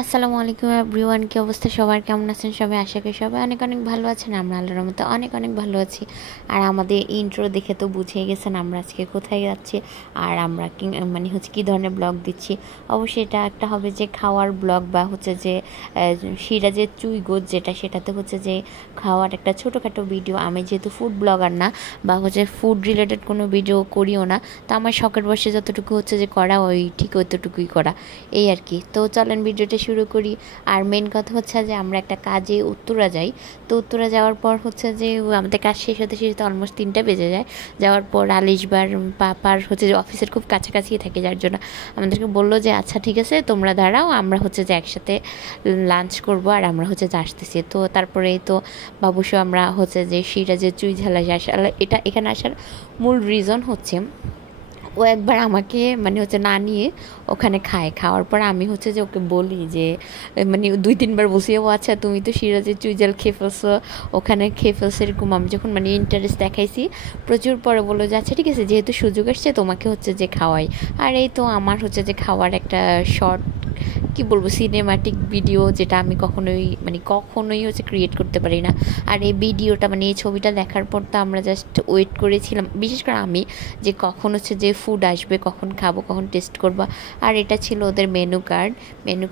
আসসালামু আলাইকুম এভরিওয়ান, কি অবস্থা সবার? কেমন আছেন সবাই? আশা করি সবাই অনেক অনেক ভালো আছেন। আমরা আল্লাহর রহমতে অনেক অনেক ভালো আছি। আর আমাদের ইন্ট্রো দেখে তো বুঝে গেছেন আমরা আজকে কোথায় যাচ্ছি আর আমরা কী ধরনের ব্লগ দিচ্ছি। অবশ্যই এটা একটা হবে যে খাওয়ার ব্লগ বা যে সিরাজের চুই গোছ যেটা, সেটাতে যে খাওয়ার একটা ছোটোখাটো ভিডিও। আমি যেহেতু ফুড ব্লগার না বা ফুড রিলেটেড কোনো ভিডিও করিও না, তো আমার শখের বসে যতটুকু যে করা ওই ঠিক অতটুকুই করা, এই আর কি। তো চলেন ভিডিওটা শুরু করি। আর মেন কথা যে আমরা একটা কাজে উত্তরা যাই। তো উত্তরা যাওয়ার পর যে আমাদের কাজ শেষ হতে অলমোস্ট 3টা বেজে যায়। যাওয়ার পর আলিশবার পাপার যে অফিসের খুব কাছাকাছি থাকে, যার জন্য আমাদেরকে বললো যে আচ্ছা ঠিক আছে তোমরা দাঁড়াও, আমরা যে একসাথে লাঞ্চ করব আর আমরা যে আসতেছি। তো তারপরে তো বাবুসো আমরা যে সিরাজের চুই ঝালা এটা এখানে আসার মূল রিজন ও একবার আমাকে না নিয়ে ওখানে খাওয়ার পর আমি যে ওকে বলি যে 2-3বার বলছি, ও আচ্ছা তুমি তো সিরাজের চুইজাল খেয়ে ফেলছো, ওখানে খেয়ে ফেলছো, এরকম আমি যখন ইন্টারেস্ট দেখাইছি প্রচুর। পরে বললো যে আচ্ছা ঠিক আছে, যেহেতু সুযোগ আসছে তোমাকে যে খাওয়াই। আর এই তো আমার যে খাওয়ার একটা শর্ট কি বলবো সিনেমাটিক ভিডিও, যেটা আমি কখনোই ক্রিয়েট করতে পারি না। আর এই ভিডিওটা এই ছবিটা দেখার পর তো আমরা জাস্ট ওয়েট করেছিলাম, বিশেষ করে আমি, যে কখন যে ফুড আসবে, কখন খাবো, কখন টেস্ট করবো। আর এটা ছিল ওদের মেনু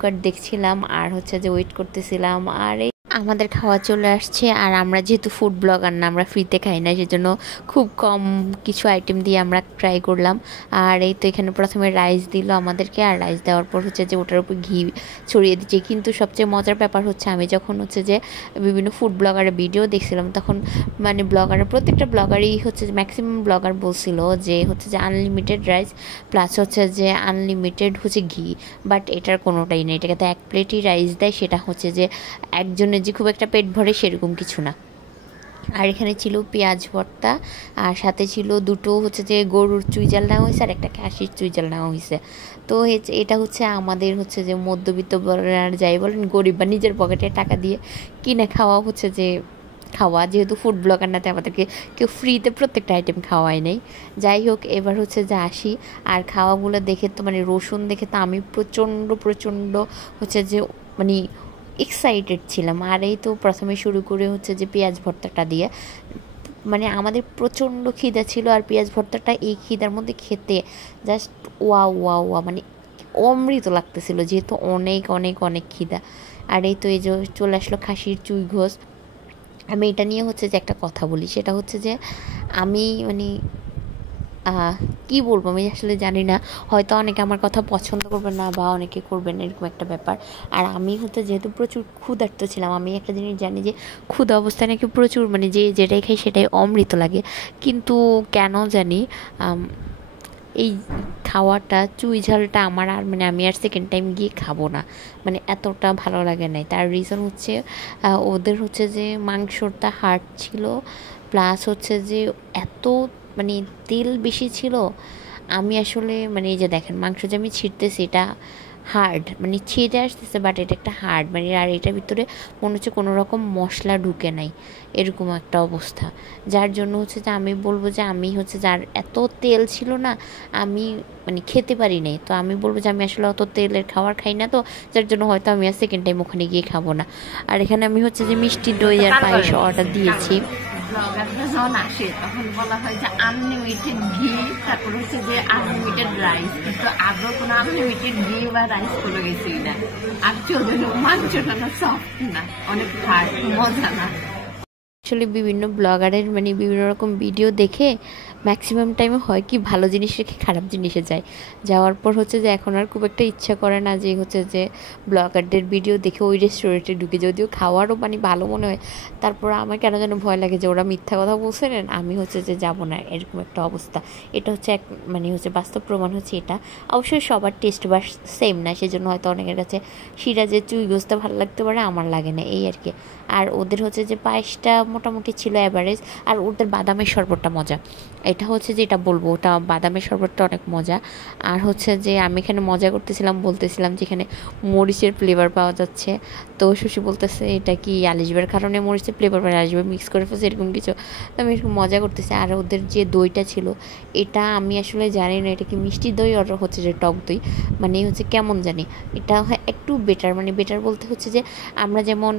কার্ড দেখছিলাম আর যে ওয়েট করতেছিলাম। আর আমাদের খাওয়া চলে আসছে। আর আমরা যেহেতু ফুড ব্লগার না, আমরা ফ্রিতে খাই না, সেজন্য খুব কম কিছু আইটেম দিয়ে আমরা ট্রাই করলাম। আর এই তো এখানে প্রথমে রাইস দিল আমাদেরকে, আর রাইস দেওয়ার পর যে ওটার উপর ঘি ছড়িয়ে দিচ্ছে। কিন্তু সবচেয়ে মজার ব্যাপার আমি যখন যে বিভিন্ন ফুড ব্লগারের ভিডিও দেখছিলাম, তখন প্রত্যেকটা ব্লগারই ম্যাক্সিমাম ব্লগার বলছিল যে যে আনলিমিটেড রাইস প্লাস যে আনলিমিটেড ঘি। বাট এটার কোনোটাই নেই, এটাকে তো এক প্লেটই রাইস দেয়, সেটা যে একজনের যে খুব একটা পেট ভরে সেরকম কিছু না। আর এখানে ছিল পেঁয়াজ ভর্তা, আর সাথে ছিল দুটো যে গরুর চুইজাল নেওয়া হয়েছে আর একটা খাসির চুইজাল নেওয়া হয়েছে। তো এটা আমাদের যে মধ্যবিত্ত বলেন যাই বলেন, গরিব বা নিজের পকেটে টাকা দিয়ে কিনে খাওয়া যে খাওয়া। যেহেতু ফুড ব্লগার নাতে আমাদেরকে কেউ ফ্রিতে প্রত্যেকটা আইটেম খাওয়াই নেই। যাই হোক, এবার যে আসি আর খাওয়াগুলো দেখে তো রসুন দেখে তো আমি প্রচণ্ড যে এক্সাইটেড ছিলাম। আর এই তো প্রথমে শুরু করে যে পেঁয়াজ ভর্তাটা দিয়ে, আমাদের প্রচণ্ড খিদা ছিল। আর পেঁয়াজ ভর্তাটা এই খিদার মধ্যে খেতে জাস্ট ওয়া ওয়া ওয়া অমৃত লাগতেছিল, যেহেতু অনেক অনেক অনেক খিদা। আর এই তো এই যে চলে আসলো খাসির চুই ঘোষ। আমি এটা নিয়ে যে একটা কথা বলি, সেটা যে আমি কী বলবো, আমি আসলে জানি না, হয়তো অনেকে আমার কথা পছন্দ করবে না বা অনেকে করবেন, এরকম একটা ব্যাপার। আর আমি যেহেতু প্রচুর ক্ষুধার্ত ছিলাম, আমি একটা জিনিস জানি যে ক্ষুধা অবস্থায় নাকি প্রচুর যে যেটাই খাই সেটাই অমৃত লাগে। কিন্তু কেন জানি এই খাওয়াটা চুই ঝালটা আমার আর আমি আর সেকেন্ড টাইম গিয়ে খাবো না, এতটা ভালো লাগে নাই। তার রিজন ওদের যে মাংসটা হার্ড ছিল, প্লাস যে এত তেল বেশি ছিল। আমি আসলে এই যে দেখেন মাংস যে আমি ছিঁড়তেছি, এটা হার্ড ছিঁড়ে আসতেছে, বাট এটা একটা হার্ড আর এটার ভিতরে মনে হচ্ছে কোনো রকম মশলা ঢুকে নাই, এরকম একটা অবস্থা। যার জন্য যে আমি বলবো যে আমি যার এত তেল ছিল না, আমি খেতে পারি নাই। তো আমি বলবো যে আমি আসলে অত তেলের খাবার খাই না, তো যার জন্য হয়তো আমি আর সেকেন্ড টাইম ওখানে গিয়ে খাবো না। আর এখানে আমি যে মিষ্টি দই আর পায়েস অর্ডার দিয়েছি। ব্লগাররা যখন আসে তখন বলা হয় যে আনলিমিটেড ঘি, তারপর যে আনলিমিটেড রাইস, কিন্তু আদৌ কোনো আনলিমিটেড ঘি বা রাইস কোনো কিছুই না। আর মাংসটা না সফট না, অনেক হার্ড, মজা না। আসলে বিভিন্ন ব্লগারের বিভিন্ন রকম ভিডিও দেখে ম্যাক্সিমাম টাইমে হয় কি, ভালো জিনিস রেখে খারাপ জিনিসে যাওয়ার পর যে এখন আর খুব একটা ইচ্ছা করে না যে যে ব্লগারদের ভিডিও দেখে ওই রেস্টুরেন্টে ঢুকে, যদিও খাওয়ারও ভালো মনে হয়, তারপর আমার কেন যেন ভয় লাগে যে ওরা মিথ্যা কথা বলছে না, আমি যে যাবো না, এরকম একটা অবস্থা। এটা এক বাস্তব প্রমাণ এটা। অবশ্যই সবার টেস্ট বা সেম না, সেজন্য হয়তো অনেকের কাছে সিরাজের চুই গোছটা ভালো লাগতে পারে, আমার লাগে না, এই আর কি। আর ওদের যে পায়েসটা মোটামুটি ছিল অ্যাভারেজ, আর ওদের বাদামের শরবতটা মজা। এটা হচ্ছে যে এটা বলবো, ওটা বাদামের শরবতটা অনেক মজা। আর হচ্ছে যে আমি এখানে মজা করতেছিলাম, বলতেছিলাম যে এখানে মরিচের ফ্লেভার পাওয়া যাচ্ছে। তো শশী বলতেছে এটা কি আলিশবের কারণে মরিচের ফ্লেভার বা আলিশবে মিক্স করে ফেলছে এরকম কিছু। তো আমি এরকম মজা করতেছি। আর ওদের যে দইটা ছিল এটা আমি আসলে জানি না এটা কি মিষ্টি দই আর হচ্ছে যে টক দই, মানে হচ্ছে কেমন জানি। এটা একটু বেটার, মানে বেটার বলতে হচ্ছে যে আমরা যেমন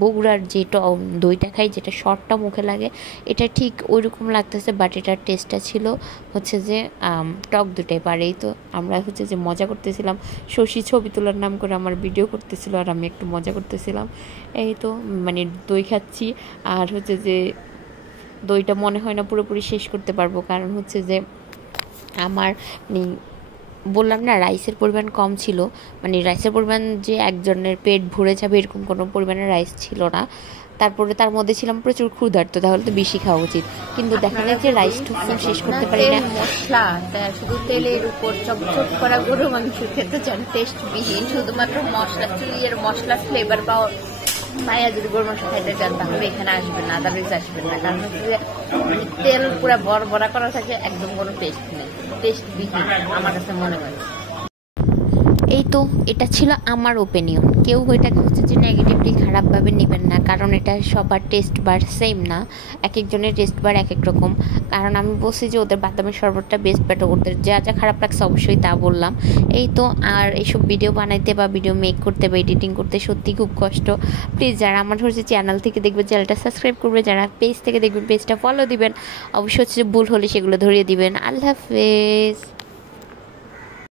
বগুড়ার যে দইটা খাই যেটা শর্টটা মুখে লাগে, এটা ঠিক ওই রকম লাগতেছে, বাট এটার টেস্টটা ছিল হচ্ছে যে টক দুটাই পারেই। তো আমরা হচ্ছে যে মজা করতেছিলাম, শশী ছবি তোলার নাম করে আমার ভিডিও করতেছিল আর আমি একটু মজা করতেছিলাম। এই তো মানে দই খাচ্ছি। আর হচ্ছে যে দইটা মনে হয় না পুরোপুরি শেষ করতে পারবো, কারণ হচ্ছে যে আমার মানে বললাম না রাইসের পরিমাণ কম ছিল, মানে রাইসের পরিমাণ যে একজনের পেট ভরে যাবে এরকম কোনো পরিমাণে রাইস ছিল না। তারপরে তার মধ্যে ছিলাম প্রচুর ক্ষুধার্ত, তাহলে তো বেশি খাওয়া উচিত, কিন্তু দেখা যায় যে রাইসটুকু শেষ করতে পারি না। মশলা শুধু তেলের উপর চপচপ করা গরু মাংস খেতে চান টেস্টবিহীন, শুধুমাত্র মশলা চুইয়ের মশলা ফ্লেভার পাওয়া মায়া যদি গরু মাংস খাইতে চান তাহলে এখানে আসবেন না, আদারওয়াইজ আসবেন না। কারণ হচ্ছে যে তেল পুরো বড়া করা থাকে, একদম কোনো টেস্ট নেই, টেস্টবিহীন আমার কাছে মনে হয়। এই তো এটা ছিল আমার ওপিনিয়ন, কেউ এটাকে হচ্ছে যে নেগেটিভলি খারাপভাবে নেবেন না, কারণ এটা সবার টেস্ট বার সেম না, এক একজনের টেস্ট বার এক এক রকম। কারণ আমি বলছি যে ওদের বাদামের শরবতটা বেস্ট, বাট ওদের যা যা খারাপ লাগছে অবশ্যই তা বললাম। এই তো, আর এইসব ভিডিও বানাইতে বা ভিডিও মেক করতে বা এডিটিং করতে সত্যি খুব কষ্ট। প্লিজ যারা আমার হচ্ছে চ্যানেল থেকে দেখবে চ্যানেলটা সাবস্ক্রাইব করবে, যারা পেজ থেকে দেখবেন পেজটা ফলো দিবেন, অবশ্যই হচ্ছে ভুল হলে সেগুলো ধরিয়ে দিবেন। আল্লাহ হাফেজ।